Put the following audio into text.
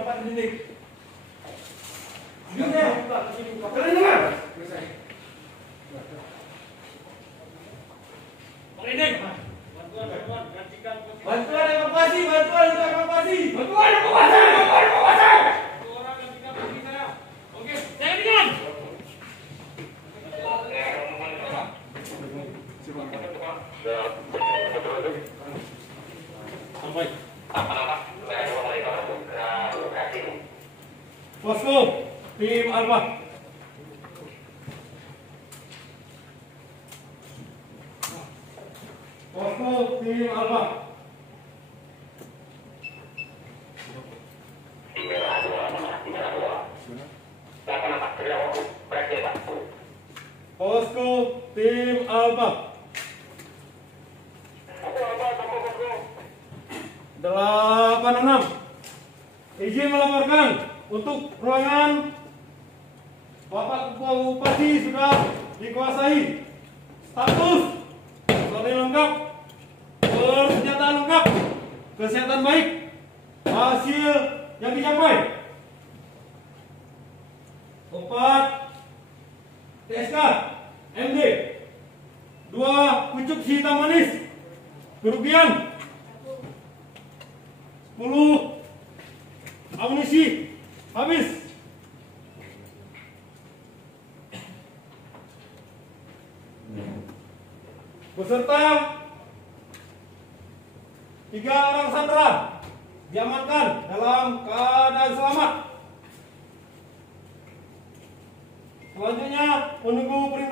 Bapak didik. Gini ya. Kalian dengar? Pendidik. Bantuan evakuasi. Bantuan evakuasi. Orang gantikan posisi saya. Oke, Saya dengan. sampai. Posko tim Alfa. Posko tim Alfa. Posko tim Alfa. 86. Izin melaporkan untuk ruangan Bapak Bupati sudah dikuasai. Status personil lengkap, persenjataan lengkap, kesehatan baik, hasil yang dicapai 4 TSK MD, 2 pucuk hitam manis, kerugian 10 amunisi habis. Beserta 3 orang sandera diamankan dalam keadaan selamat. Selanjutnya menunggu perintah